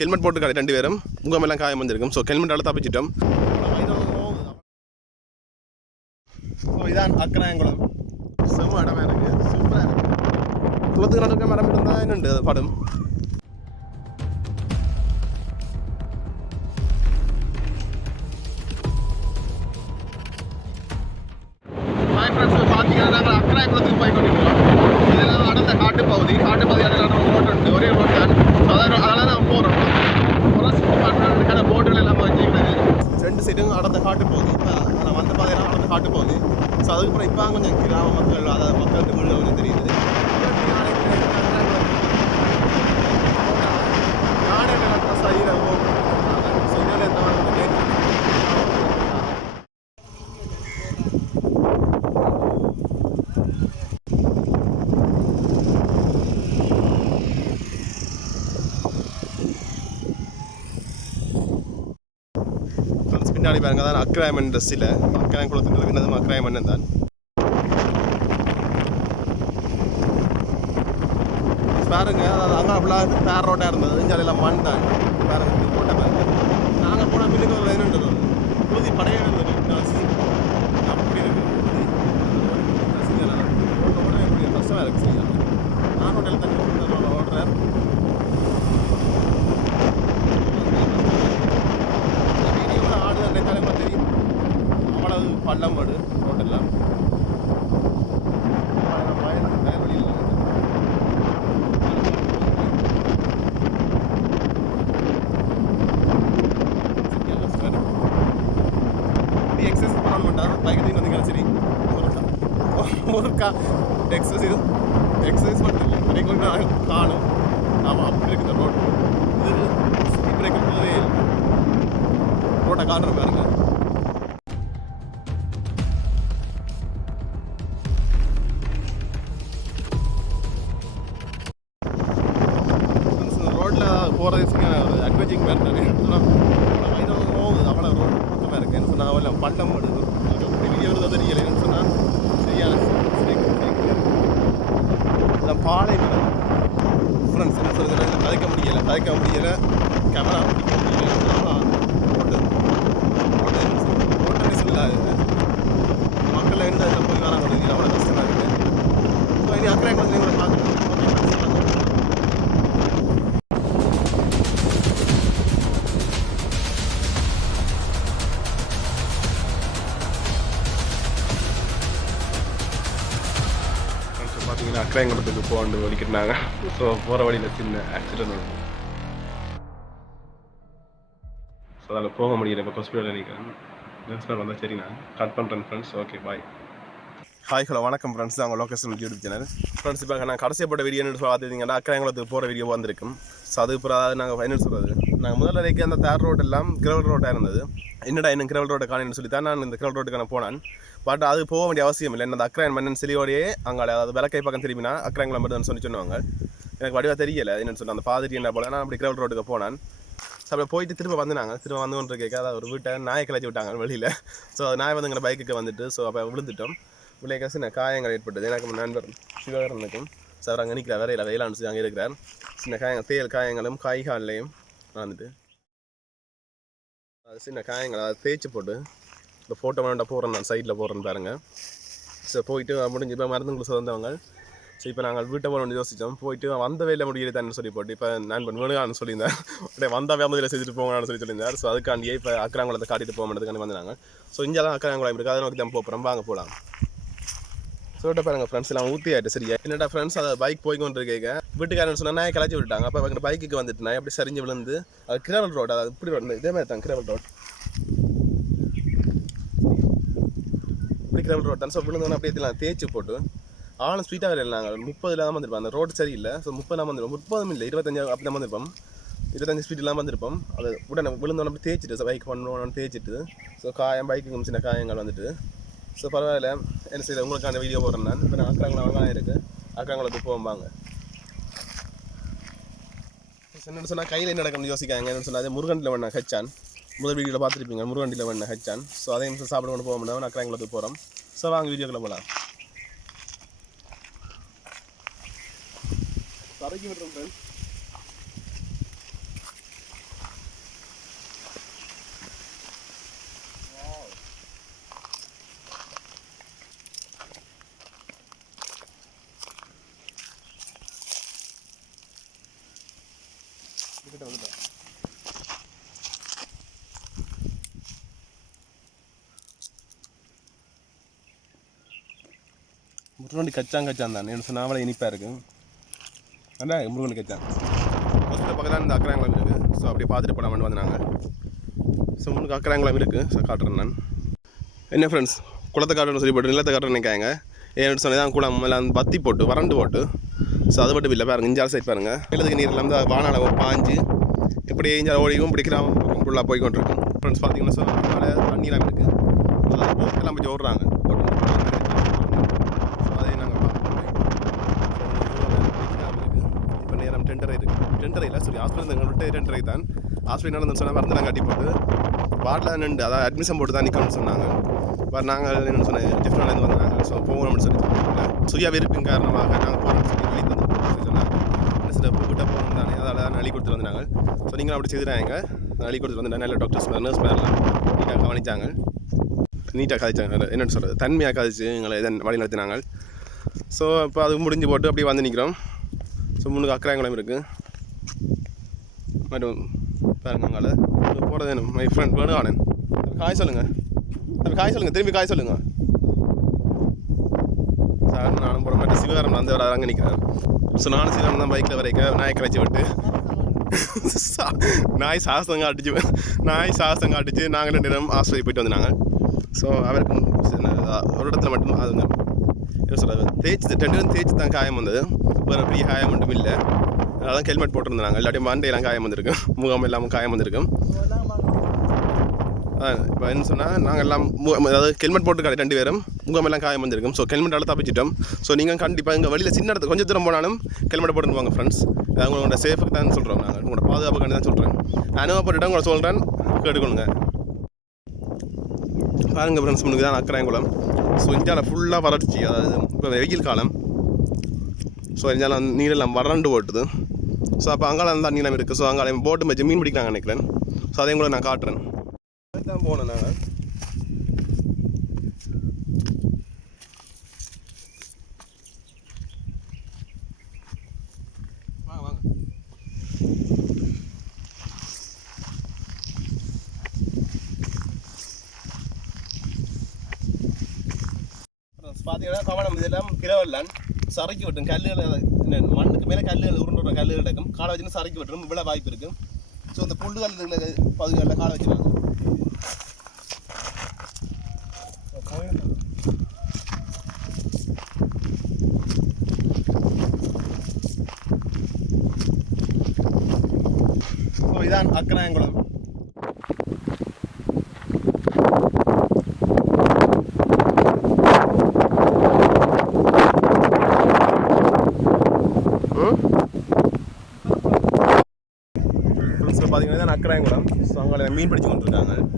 Helmet போட்டுருக்காரு ரெண்டு பேரும் முகமெல்லாம் காயம் வந்திருக்கும். ஸோ ஹெல்மெட்டால் தப்பிச்சிட்டோம் ஸோ இதான் அக்கராயங்குளம். செம்ம இடமா இருக்குது சூப்பராக இருக்குது குளத்துக்கு நடுக்க மரம் இருந்தால் என்னண்டு படம். பாருங்க தான் அக்ராயமன் ட்ரெஸ்ஸில் அக்ராயம் குளத்துக்கு வினதும் அக்ராயமன் தான் பாருங்க அதாவது அங்கே அப்படிலாம் பேர் ரோட்டாக இருந்தது. இஞ்சாலையில் மண் தான். பாருங்க இப்படி போட்ட பாருங்க. நாங்கள் போன பின்னுக்கு ஒரு லைன் இருந்தது. புழுதி படையே இருந்தது. அப்படி இருக்குது கஷ்டமாக இருக்குது செய்ய நான் ஹோட்டல் தண்ணி ஓடுறேன் வீடியோவில் ஆடு நினைத்தாலே கூட தெரியும் அவ்வளவு பள்ளம் மாடு ரோட்டெல்லாம் வயல்வெளி இல்லை இப்படி எக்ஸசைஸ் பண்ண மாட்டான் பைக்கில் வந்தீங்கன்னா சரி ஒரு கா- ஒரு கா எக்ஸசைஸ் எக்ஸசைஸ் பண்ணுறது பைக்கில் நான் காணும் ஆமாம் அப்படி இருக்குது ரோட் இது ஸ்பீட் பிரேக்கர் போதே இல்லை ரோட்டை காட்டுற பாருங்க கதைக்க முடியலை கேமரா பிடிக்க முடியல ரோட்டு ரோட்டு என்ன இல்லாது மக்கள் எந்த இதில் போய் அவ்வளோ கஷ்டமாக இருக்குது ஸோ இனி அக்கறை கொஞ்சம் கூட பார்க்கணும் பார்த்தீங்கன்னா வலிக்கிட்டாங்க ஸோ போகிற வழியில் சின்ன ஆக்சிடென்ட் ஒன்று அதனால் போக முடியல இப்போ ஹாஸ்பிட்டலில் நிற்கிறேன் வந்தால் சரி நான் கட் பண்ணுறேன் friends okay bye hi hello வணக்கம் ஃப்ரெண்ட்ஸ் அவங்க லோகேஷன் யூடியூப் சேனல் ஃப்ரெண்ட்ஸ் இப்போ நான் கடைசியாக போட்ட வீடியோ என்ன பார்த்துருந்தீங்கன்னா அக்கரைங்குளத்துக்கு போகிற வீடியோ வந்திருக்கும். ஸோ அது அப்புறம் அதாவது நாங்கள் என்ன சொல்கிறது நாங்கள் முதல்ல வரைக்கும் அந்த தேர் ரோடு எல்லாம் கிரவல் ரோட்டாக இருந்தது. என்னடா இன்னும் கிரவல் ரோட்டை காணுன்னு சொல்லி தான் நான் இந்த கிரவல் ரோட்டுக்கான போனேன். பட் அது போக வேண்டிய அவசியம் இல்லை. என்ன அக்கராயன் மன்னன் சிலியோடையே அங்கே அதாவது விளக்கை பக்கம் திரும்பினா அக்கராயங்குளம் மட்டும் சொல்லி சொன்னாங்க. எனக்கு வடிவாக தெரியலை என்னென்னு சொல்லி அந்த பாதிரி என்ன போல. நான் அப்படி கிரவல் ரோட்டுக்கு போனேன். ஸோ போயிட்டு திரும்ப வந்தாங்க திரும்ப வந்து கொண்டு கேட்க அதாவது ஒரு வீட்டை நாயை கிளச்சி விட்டாங்க வெளியில். ஸோ அது நாய் வந்து எங்கள் பைக்குக்கு வந்துட்டு ஸோ அப்போ விழுந்துட்டோம். விளைய சின்ன காயங்கள் ஏற்பட்டது. எனக்கு நண்பர் சிவகரனுக்கும் சார் அங்கே நிற்கிறார் வேறையில் வெயிலான்னு அங்கே இருக்கிறார். சின்ன காயங்கள் தேல் காயங்களும் காய்கால்லையும் வந்துட்டு அது சின்ன காயங்கள் அதை தேய்ச்சி போட்டு இந்த ஃபோட்டோ வேண்டாம் போடுறேன் நான் சைடில் போடுறேன்னு பாருங்கள் ஸோ போயிட்டு முடிஞ்சு இப்போ மருந்துங்களுக்கு சுதந்தவங்க. ஸோ இப்போ நாங்கள் வீட்டை போகணும்னு யோசித்தோம் போயிட்டு வந்த வேலை முடியல சொல்லி போட்டு இப்போ நான் வேணுகான்னு சொல்லியிருந்தேன் அப்படியே வந்த வேலை செஞ்சுட்டு போங்கன்னு சொல்லி சொல்லியிருந்தார். ஸோ அதுக்காண்டியே இப்போ அக்கராங்குளத்தை காட்டிட்டு போக மாட்டதுக்காண்டி வந்தாங்க ஸோ இங்கே தான் அக்கராங்குளம் இருக்குது அதை நோக்கி தான் போகிறோம் வாங்க போகலாம் சொல்லிட்டு பாருங்க ஃப்ரெண்ட்ஸ் எல்லாம் ஊற்றி ஆகிட்டு சரியா? என்னடா ஃப்ரெண்ட்ஸ் அதை பைக் போய் கொண்டு இருக்கேங்க வீட்டுக்காரன் சொன்னா நான் கிளச்சி விட்டாங்க அப்போ அவங்க பைக்குக்கு வந்துட்டு நான் எப்படி சரிஞ்சு விழுந்து அது கிரவல் ரோடு அது இப்படி ரோடு இதே மாதிரி தான் கிரவல் ரோட் இப்படி கிரவல் ரோட் தான். ஸோ விழுந்தோன்னு அப்படியே இதெல்லாம் தேய்ச்சி போட்டு ஆளும் ஸ்வீட்டாக இல்லை நாங்கள் முப்பதுல தான் வந்திருப்போம். அந்த ரோடு சரியில்லை ஸோ முப்பதுலாம் வந்துருப்போம். முப்பதும் இல்லை இருபத்தஞ்சு அப்படி தான் வந்திருப்போம். இருபத்தஞ்சு ஸ்பீட் இல்லாமல் வந்திருப்போம். அது உடனே விழுந்தோன்னு அப்படி தேய்ச்சிட்டு ஸோ பைக் பண்ணணும்னு தேய்ச்சிட்டு ஸோ காயம் பைக்கு சின்ன காயங்கள் வந்துட்டு. ஸோ பரவாயில்ல என்ன செய்யல உங்களுக்கான வீடியோ போடுறேன் நான். இப்போ நான் அக்கறாங்களா வெங்காயம் இருக்குது அக்கறாங்களுக்கு போவாங்க என்னென்னு சொன்னால் கையில் என்ன நடக்கணும்னு யோசிக்காங்க என்னென்னு சொன்னால் அது முருகண்டில் வேணா ஹச்சான். முதல் வீடியோவில் பார்த்துருப்பீங்க முருகண்டியில் வேணா ஹச்சான். ஸோ அதையும் சாப்பிட கொண்டு போக முடியாது அக்கறாங்களுக்கு போகிறோம் ஸோ வாங்க வீடியோக்குள்ளே போகலாம் தரைக்கு விடுறோம் முருகண்டி கச்சாங்கச்சான் தான். என்ன சொன்னால் இனிப்பாக இருக்கும் அண்ணா முருகன் கேட்டேன். ஹாஸ்பிட்டல் பக்கத்தில் இந்த அக்கராங்குளம் இருக்குது ஸோ அப்படியே பார்த்துட்டு போகலாம்னு வந்தாங்க ஸோ உங்களுக்கு அக்கராங்குளம் இருக்குது ஸோ காட்டுறேன் நான். என்ன ஃப்ரெண்ட்ஸ் குளத்தை காட்டுறேன்னு சொல்லி போட்டு நிலத்தை காட்டுறேன்னு நினைக்காங்க ஏன்னு சொன்னதான் குளம். எல்லாம் பத்தி போட்டு வறண்டு போட்டு. ஸோ அது மட்டும் இல்லை பாருங்க இஞ்சால் சைட் பாருங்கள் நிலத்துக்கு நீர் இல்லாமல் தான் வானால பாஞ்சு. இப்படி இஞ்சால் ஓடியும் பிடிக்கிறான் ஃபுல்லாக போய் கொண்டிருக்கும் ஃப்ரெண்ட்ஸ் பார்த்தீங்கன்னா ஸோ அதனால தண்ணியெல்லாம் இருக்குது அதாவது போய் ஓடுறாங்க அதே நாங்கள் இப்போ நேரம் டெண்டரை இருக்குது இல்லை சரி ஹாஸ்பிட்டல் விட்டு ரெண்டரை தான் ஹாஸ்பிட்டல் நடந்து சொன்னால் மருந்து கட்டி போட்டு வார்டில் நின்று அதாவது அட்மிஷன் போட்டு தான் நிற்கணும்னு சொன்னாங்க பட் நாங்கள் என்ன சொன்னேன் டிஃப்ரெண்ட்லேருந்து வந்தாங்க ஸோ போகணும்னு சொல்லி சொன்னாங்க சுய விருப்பின் காரணமாக நாங்கள் போகிறோம்னு சொல்லி வெளியே வந்து சொன்னாங்க சில கூப்பிட்ட போகணும் தானே அதால் தான் கொடுத்துட்டு வந்தாங்க ஸோ நீங்களும் அப்படி செய்துறாங்க நலி கொடுத்துட்டு வந்து நல்ல டாக்டர்ஸ் நர்ஸ் மேலாம் நீட்டாக கவனித்தாங்க நீட்டாக கதைச்சாங்க என்னென்னு சொல்கிறது தன்மையாக கதைச்சு எங்களை இதை வழி நடத்தினாங்க ஸோ இப்போ அது முடிஞ்சு போட்டு அப்படியே வந்து நிற்கிறோம் ஸோ முன்னுக்கு அக்கராங்குளம் இருக்குது மற்றும் பாருங்க அங்கே போகிறது வேணும் மை ஃப்ரெண்ட் வேணும் ஆனன் காய் சொல்லுங்கள் அது காய் சொல்லுங்கள் திரும்பி காய் சொல்லுங்கள் சார் நானும் போட மாதிரி சிவகாரம் வந்து வராங்க அங்கே நிற்கிறார் ஸோ நானும் சிவகாரம் தான் பைக்கில் வரைக்க நாய் கரைச்சி விட்டு சா- நாய் சாசங்க அடிச்சு நாய் சாசங்க அடிச்சு நாங்கள் ரெண்டு நேரம் ஆஸ்பத்திரி போயிட்டு வந்தாங்க ஸோ அவருக்கு ஒரு இடத்துல மட்டும் அதுங்க என்ன சொல்கிறது தேய்ச்சி ரெண்டு பேரும் தேய்ச்சி தான் காயம் வந்தது வேறு பெரிய காயம் மட்டும் இல்லை அதனால தான் ஹெல்மெட் போட்டிருந்தாங்க. இல்லாட்டி மண்டையெல்லாம் காயம் வந்திருக்கும். முகம் இல்லாமல் காயம் வந்திருக்கும். இப்போ என்ன சொன்னால் நாங்கள் எல்லாம் அதாவது ஹெல்மெட் போட்டு ரெண்டு பேரும். முகமெல்லாம் காயம் வந்திருக்கும். ஸோ ஹெல்மெட்டால் தப்பிச்சிட்டோம். ஸோ நீங்கள் கண்டிப்பாக இங்கே வழியில் சின்ன இடத்துக்கு கொஞ்சம் தூரம் போனாலும் ஹெல்மெட் போட்டுன்னு போங்க ஃப்ரெண்ட்ஸ் உங்களோட சேஃபுக்கு தான் சொல்கிறோம் நாங்கள் உங்களோட பாதுகாப்புக்காண்டி தான் சொல்கிறேன் அனுபவப்பட்டு உங்களை சொல்கிறேன் கேட்டுக்கொள்ளுங்க. பாருங்க ஃப்ரெண்ட்ஸ் முன்னுக்கு தான் அக்கராயங்குளம் ஸோ இந்தியாவில் ஃபுல்லாக வறட்சி. அதாவது இப்போ வெயில் காலம். ஸோ இந்தியாவில் நீரெல்லாம் வறண்டு ஓட்டுது ஸோ அப்போ அங்கால தண்ணியெல்லாம் இருக்குது ஸோ அங்கால போட்டு வச்சு மீன் பிடிக்கிறாங்க நினைக்கிறேன். ஸோ அதையும் கூட நான் காட்டுறேன். தான் போனேன் வாங்க பார்த்தீங்கன்னா கவனம் இதெல்லாம் கிரவல்லான் சறுக்கி விட்டும். கல்லுகள் மண்ணுக்கு மேலே கல்லுகள் உருண்டு கல்லுகள் இருக்கும் காலை வச்சுன்னு சறுக்கி விட்டுரும் விழ வாய்ப்பு இருக்கும் ஸோ இந்த புல்லுகள் இருக்கிற பகுதிகளில் காலை வச்சுருவாங்க இதான் அக்கராயங்குளம் ஃப்ரெண்ட்ஸில் பார்த்தீங்கன்னா இதான் அக்கராயங்குளம் ஸோ அங்கே மீன்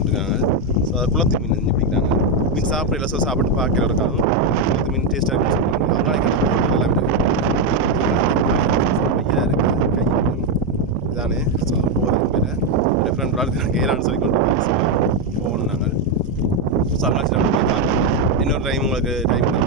பாருங்க ஸோ அதை குளத்து மீன் செஞ்சு பிடிக்கிறாங்க. மீன் சாப்பிட இல்லை ஸோ சாப்பிட்டு பார்க்குற ஒரு காலம். குளத்து மீன் டேஸ்ட்டாக இருக்குன்னு சொல்லுவாங்க அங்காளிக்கு எல்லாம் இருக்கு கை இதானே. ஸோ போகிறேன் பேர். டிஃப்ரெண்ட் ப்ராடக்ட் எனக்கு ஏறான்னு சொல்லி கொண்டு போகணும் நாங்கள் ஸோ அங்காளி இன்னொரு டைம் உங்களுக்கு டைம்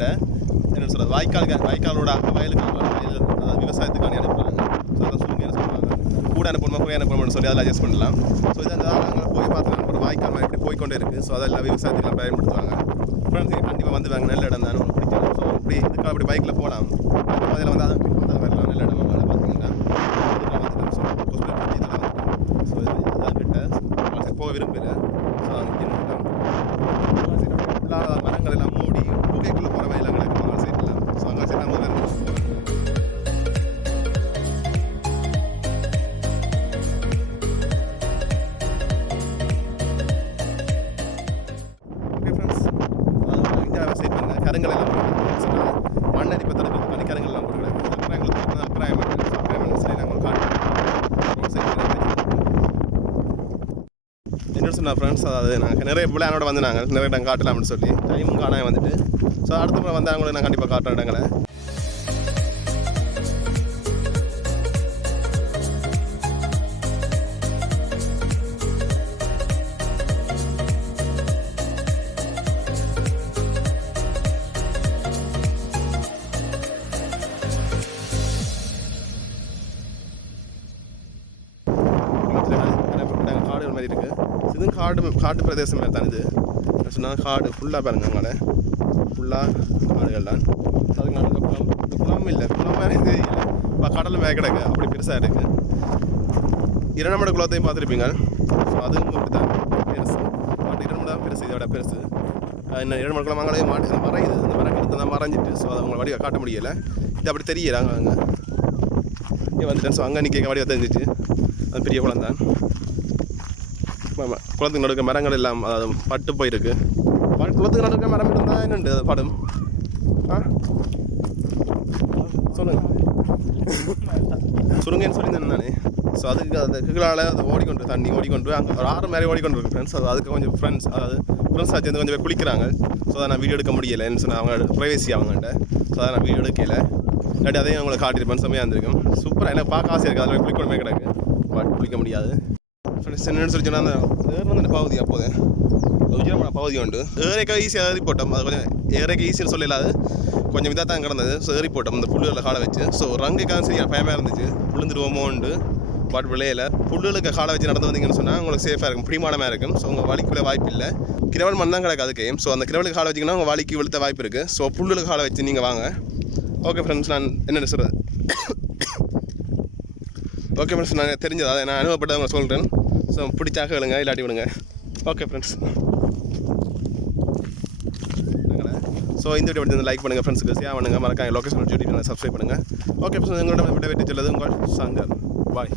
குளத்தில் என்ன சொல்கிறது வாய்க்கால் வாய்க்காலோட வயலுக்கு வயல் அதாவது விவசாயத்துக்காண்டி அனுப்புகிறாங்க ஸோ அதான் சுருங்கன்னு சொல்லுவாங்க கூட அனுப்பணுமா போய் அனுப்பணும்னு சொல்லி அதில் அட்ஜஸ்ட் பண்ணலாம். ஸோ இதை நாங்கள் போய் பார்த்தோம்னா ஒரு வாய்க்கால் மாதிரி இப்படி போய்க்கொண்டே இருக்குது ஸோ அதெல்லாம் விவசாயத்துக்கு பயன்படுத்துவாங்க. ஃப்ரெண்ட்ஸ் கண்டிப்பாக வந்து வாங்க. நல்ல இடம் தான் உங்களுக்கு பிடிக்கும் ஸோ இப்படி இதுக்காக அப்படி பைக்கில் போகலாம். அதில் வந்து அதை ஃப்ரெண்ட்ஸ் அதாவது நாங்கள் நிறைய பிள்ளையானோட வந்து நாங்கள் நிறைய இடம் காட்டலாம்னு சொல்லி டைமும் காணாமல் வந்துட்டு. ஸோ அடுத்த முறை வந்தால் அவங்களை நான் கண்டிப்பாக காட்டுற இடங்களை. காடு காட்டு பிரதேசம் மாதிரி தான் இது. சொன்னால் காடு ஃபுல்லாக பாருங்க அங்கே ஃபுல்லாக காடுகள் தான். அதுக்கு நடுவில் குளம் இந்த குளம் இல்லை குளம் மாதிரி இது இப்போ கடல் மேலே கிடக்கு அப்படி பெருசாக இருக்குது இரண்டமட குளத்தையும் பார்த்துருப்பீங்க. ஸோ அதுவும் அப்படி தான். பெருசு. பட் இரண்டு தான் பெருசு இதோட பெருசு. இன்னும் இரண்டு குளம் அங்கே மாட்டு மறையுது அந்த மரம் எடுத்து தான் மறைஞ்சிட்டு ஸோ அதை அவங்க வடிவ காட்ட முடியலை. இது அப்படி தெரியல அங்கே இங்கே வந்துட்டேன். ஸோ அங்கே நிற்க வடிவ தெரிஞ்சிச்சு. அது பெரிய குளம் தான். குளத்துக்கு நடுக்க மரங்கள் எல்லாம் அதாவது பட்டு போயிருக்கு. குளத்துக்கு நடுக்க மரம் இருந்தால் என்னண்டு அது படம்? ஆ? சொல்லுங்க. சுருங்கன்னு சொல்லியிருந்தேன் நானே. ஸோ அதுக்கு அந்த கீழால் அது ஓடிக்கொண்டு தண்ணி ஓடிக்கொண்டு அங்கே ஒரு ஆறு மாதிரி ஓடிக்கொண்டு இருக்கு ஃப்ரெண்ட்ஸ் அது அதுக்கு கொஞ்சம் ஃப்ரெண்ட்ஸ் அதாவது ஃப்ரெண்ட்ஸ் ஆச்சு வந்து கொஞ்சம் பேர் குளிக்கிறாங்க. ஸோ அதை நான் வீடியோ எடுக்க முடியலைன்னு சொன்னால் அவங்க ப்ரைவசி அவங்கள்ட்ட ஸோ அதை நான் வீடியோ எடுக்கல. இல்லாட்டி அதையும் அவங்களை காட்டியிருப்பேன். செம்மையாக இருந்திருக்கும். சூப்பராக எனக்கு பார்க்க ஆசை இருக்குது அதில் குளிக்கணுமே கிடக்கு. பட் குளிக்க முடியாது. ஃப்ரெண்ட்ஸ் என்னன்னு சொல்லி சொன்னால் அந்த ஏர் வந்து பகுதி உண்டு ஏறைக்க ஈஸியாக ஏறி போட்டோம் அது கொஞ்சம் ஏறைக்க ஈஸியாக சொல்லலாது கொஞ்சம் இதாக தான் கிடந்தது ஸோ ஏறி போட்டோம் இந்த புல்லுகளை காலை வச்சு ஸோ ரங்குக்காக சரியாக பயமாக இருந்துச்சு விழுந்துருவோமோண்டு பட் விளையல புல்லுகளுக்கு காலை வச்சு நடந்து வந்தீங்கன்னு சொன்னால் உங்களுக்கு சேஃபாக இருக்கும் பிடிமானமாக இருக்கும் ஸோ உங்கள் வலிக்குள்ள வாய்ப்பு இல்லை கிரவல் மண் தான் கிடக்கு அதுக்கு ஸோ அந்த கிரவலுக்கு காலை வச்சிங்கன்னா உங்கள் வலிக்கு விழுத்த வாய்ப்பு இருக்குது ஸோ புல்லுகளுக்கு காலை வச்சு நீங்கள் வாங்க ஓகே ஃப்ரெண்ட்ஸ் நான் என்ன சொல்கிறது ஓகே ஃப்ரெண்ட்ஸ் நான் தெரிஞ்சது அதை நான் அனுபவப்பட்டவங்க சொல்கிறேன் ஸோ பிடிச்சாக விழுங்க இல்லாட்டி விடுங்க. ஓகே ஃப்ரெண்ட்ஸ் ஸோ இந்த வீடியோ வந்து லைக் பண்ணுங்கள் ஃப்ரெண்ட்ஸுக்கு ஷேர் பண்ணுங்கள் மறக்காங்க லொக்கேஷன் யூடியூப் சப்ஸ்கிரைப் பண்ணுங்கள் ஓகே ஃப்ரெண்ட்ஸ் எங்களோட விட வெட்டி சொல்லுது உங்கள் சங்கர். பாய்